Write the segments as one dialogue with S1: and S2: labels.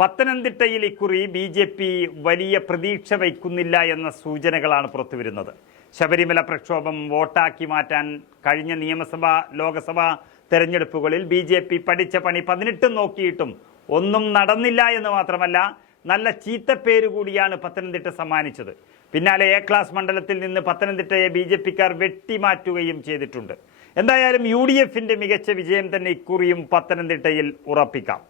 S1: പത്തനംതിട്ടയിൽ ഇക്കുറി B J P വലിയ പ്രതീക്ഷ വയ്ക്കുന്നില്ല എന്ന സൂചനകളാണ് പുറത്തുവരുന്നത്. ശബരിമല പ്രക്ഷോഭം വോട്ടാക്കി മാറ്റാൻ കഴിഞ്ഞ നിയമസഭാ ലോക്സഭാ തെരഞ്ഞെടുപ്പുകളിൽ ബി ജെ പി പഠിച്ച പണി പതിനെട്ടും നോക്കിയിട്ടും ഒന്നും നടന്നില്ല എന്ന് മാത്രമല്ല നല്ല ചീത്ത പേര് കൂടിയാണ് പത്തനംതിട്ട സമ്മാനിച്ചത്. പിന്നാലെ എ ക്ലാസ് മണ്ഡലത്തിൽ നിന്ന് പത്തനംതിട്ടയെ ബി ജെ പിക്കാർ വെട്ടിമാറ്റുകയും ചെയ്തിട്ടുണ്ട്. എന്തായാലും യു ഡി മികച്ച വിജയം തന്നെ ഇക്കുറിയും പത്തനംതിട്ടയിൽ ഉറപ്പിക്കാം.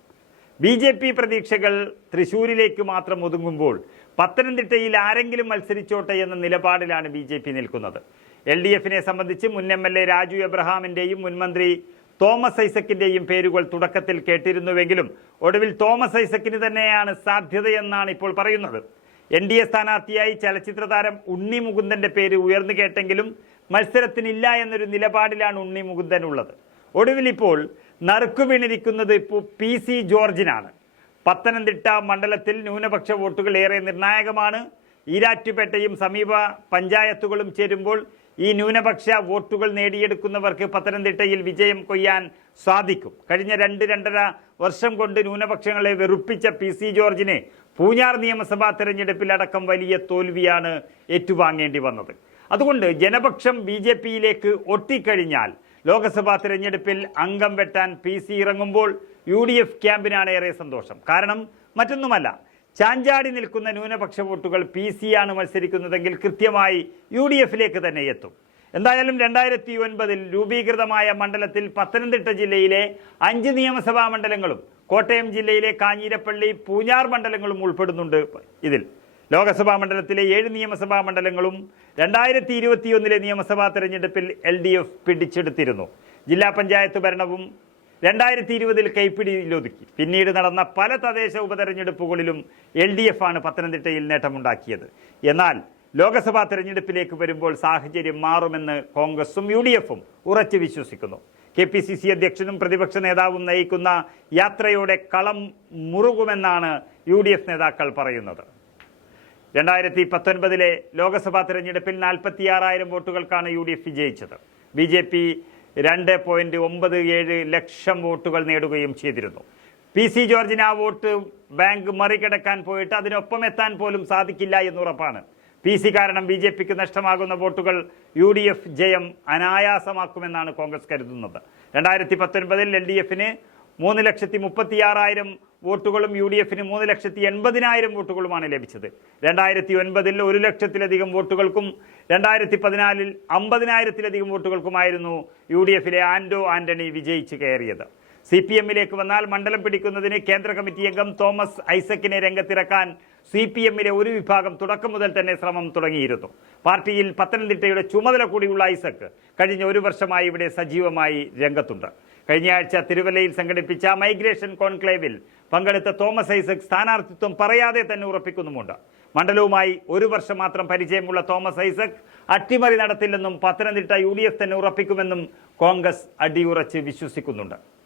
S1: ബി ജെ പി പ്രതീക്ഷകൾ തൃശൂരിലേക്ക് മാത്രം ഒതുങ്ങുമ്പോൾ പത്തനംതിട്ടയിൽ ആരെങ്കിലും മത്സരിച്ചോട്ടെ എന്ന നിലപാടിലാണ് ബി ജെ പി നിൽക്കുന്നത്. എൽ ഡി എഫിനെ സംബന്ധിച്ച് മുൻ എം എൽ എ രാജു എബ്രഹാമിന്റെയും മുൻമന്ത്രി തോമസ് ഐസക്കിന്റെയും പേരുകൾ തുടക്കത്തിൽ കേട്ടിരുന്നുവെങ്കിലും ഒടുവിൽ തോമസ് ഐസക്കിന് തന്നെയാണ് സാധ്യതയെന്നാണ് ഇപ്പോൾ പറയുന്നത്. എൻ ഡി എ സ്ഥാനാർത്ഥിയായി ചലച്ചിത്ര താരം ഉണ്ണി മുകുന്ദന്റെ പേര് ഉയർന്നു കേട്ടെങ്കിലും മത്സരത്തിനില്ല എന്നൊരു നിലപാടിലാണ് ഉണ്ണി മുകുന്ദൻ ഉള്ളത്. ഒടുവിൽ ഇപ്പോൾ നറുക്കു വീണിരിക്കുന്നത് ഇപ്പോൾ പി സി ജോർജിനാണ്. പത്തനംതിട്ട മണ്ഡലത്തിൽ ന്യൂനപക്ഷ വോട്ടുകൾ ഏറെ നിർണായകമാണ്. ഈരാറ്റുപേട്ടയും സമീപ പഞ്ചായത്തുകളും ചേരുമ്പോൾ ഈ ന്യൂനപക്ഷ വോട്ടുകൾ നേടിയെടുക്കുന്നവർക്ക് പത്തനംതിട്ടയിൽ വിജയം കൊയ്യാൻ സാധിക്കും. കഴിഞ്ഞ രണ്ട് രണ്ടര വർഷം കൊണ്ട് ന്യൂനപക്ഷങ്ങളെ വെറുപ്പിച്ച പി സി ജോർജിനെ പൂഞ്ഞാർ നിയമസഭാ തെരഞ്ഞെടുപ്പിൽ അടക്കം വലിയ തോൽവിയാണ് ഏറ്റുവാങ്ങേണ്ടി വന്നത്. അതുകൊണ്ട് ജനപക്ഷം ബി ജെ പിയിലേക്ക് ഒട്ടിക്കഴിഞ്ഞാൽ ലോക്സഭാ തിരഞ്ഞെടുപ്പിൽ അംഗം വെട്ടാൻ പി സി ഇറങ്ങുമ്പോൾ യു ഡി എഫ് ക്യാമ്പിനാണ് ഏറെ സന്തോഷം. കാരണം മറ്റൊന്നുമല്ല ചാഞ്ചാടി നിൽക്കുന്ന ന്യൂനപക്ഷ വോട്ടുകൾ പി സി ആണ് മത്സരിക്കുന്നതെങ്കിൽ കൃത്യമായി യു ഡി എഫിലേക്ക് തന്നെ എത്തും. എന്തായാലും രണ്ടായിരത്തി ഒൻപതിൽ രൂപീകൃതമായ മണ്ഡലത്തിൽ പത്തനംതിട്ട ജില്ലയിലെ അഞ്ച് നിയമസഭാ മണ്ഡലങ്ങളും കോട്ടയം ജില്ലയിലെ കാഞ്ഞിരപ്പള്ളി പൂഞ്ഞാർ മണ്ഡലങ്ങളും ഉൾപ്പെടുന്നുണ്ട് ഇതിൽ. ലോക്സഭാ മണ്ഡലത്തിലെ ഏഴ് നിയമസഭാ മണ്ഡലങ്ങളും രണ്ടായിരത്തി ഇരുപത്തിയൊന്നിലെ നിയമസഭാ തെരഞ്ഞെടുപ്പിൽ എൽ ഡി എഫ് പിടിച്ചെടുത്തിരുന്നു. ജില്ലാ പഞ്ചായത്ത് ഭരണവും രണ്ടായിരത്തി ഇരുപതിൽ കൈപ്പിടിയിലൊതുക്കി പിന്നീട് നടന്ന പല തദ്ദേശ ഉപതെരഞ്ഞെടുപ്പുകളിലും എൽ ഡി എഫ് ആണ് പത്തനംതിട്ടയിൽ നേട്ടമുണ്ടാക്കിയത്. എന്നാൽ ലോക്സഭാ തെരഞ്ഞെടുപ്പിലേക്ക് വരുമ്പോൾ സാഹചര്യം മാറുമെന്ന് കോൺഗ്രസും യു ഡി എഫും ഉറച്ചു വിശ്വസിക്കുന്നു. കെ പി സി സി അധ്യക്ഷനും പ്രതിപക്ഷ നേതാവും നയിക്കുന്ന യാത്രയോടെ കളം മുറുകുമെന്നാണ് യു ഡി എഫ് നേതാക്കൾ പറയുന്നത്. രണ്ടായിരത്തി പത്തൊൻപതിലെ ലോക്സഭാ തെരഞ്ഞെടുപ്പിൽ നാൽപ്പത്തിയാറായിരം വോട്ടുകൾക്കാണ് യു ഡി എഫ് വിജയിച്ചത്. ബി ജെ പി രണ്ട് പോയിന്റ് ഒമ്പത് ഏഴ് ലക്ഷം വോട്ടുകൾ നേടുകയും ചെയ്തിരുന്നു. പി സി ജോർജിന് ആ വോട്ട് ബാങ്ക് മറികടക്കാൻ പോയിട്ട് അതിനൊപ്പം എത്താൻ പോലും സാധിക്കില്ല എന്നുറപ്പാണ് പി സി കാരണം ബി ജെ പിക്ക് നഷ്ടമാകുന്ന വോട്ടുകൾ യു ഡി എഫ് ജയം അനായാസമാക്കുമെന്നാണ് കോൺഗ്രസ് കരുതുന്നത്. രണ്ടായിരത്തി പത്തൊൻപതിൽ എൽ ഡി എഫിന് മൂന്ന് ലക്ഷത്തി മുപ്പത്തിയാറായിരം വോട്ടുകളും യു ഡി എഫിന് മൂന്ന് ലക്ഷത്തി എൺപതിനായിരം വോട്ടുകളുമാണ് ലഭിച്ചത്. രണ്ടായിരത്തി ഒൻപതിൽ ഒരു ലക്ഷത്തിലധികം വോട്ടുകൾക്കും രണ്ടായിരത്തി പതിനാലിൽ അമ്പതിനായിരത്തിലധികം വോട്ടുകൾക്കുമായിരുന്നു യു ഡി എഫിലെ ആൻഡോ ആന്റണി വിജയിച്ച് കയറിയത്. സി പി എമ്മിലേക്ക് വന്നാൽ മണ്ഡലം പിടിക്കുന്നതിന് കേന്ദ്ര കമ്മിറ്റി അംഗം തോമസ് ഐസക്കിനെ രംഗത്തിറക്കാൻ സി പി എമ്മിലെ ഒരു വിഭാഗം തുടക്കം മുതൽ തന്നെ ശ്രമം തുടങ്ങിയിരുന്നു. പാർട്ടിയിൽ പത്തനംതിട്ടയുടെ ചുമതല കൂടിയുള്ള ഐസക് കഴിഞ്ഞ ഒരു വർഷമായി ഇവിടെ സജീവമായി രംഗത്തുണ്ട്. കഴിഞ്ഞ ആഴ്ച തിരുവല്ലയിൽ സംഘടിപ്പിച്ച മൈഗ്രേഷൻ കോൺക്ലേവിൽ പങ്കെടുത്ത തോമസ് ഐസക് സ്ഥാനാർത്ഥിത്വം പറയാതെ തന്നെ ഉറപ്പിക്കുന്നുമുണ്ട്. മണ്ഡലവുമായി ഒരു വർഷം മാത്രം പരിചയമുള്ള തോമസ് ഐസക് അട്ടിമറി നടത്തില്ലെന്നും പത്തനംതിട്ട യു തന്നെ ഉറപ്പിക്കുമെന്നും കോൺഗ്രസ് അടിയുറച്ച് വിശ്വസിക്കുന്നുണ്ട്.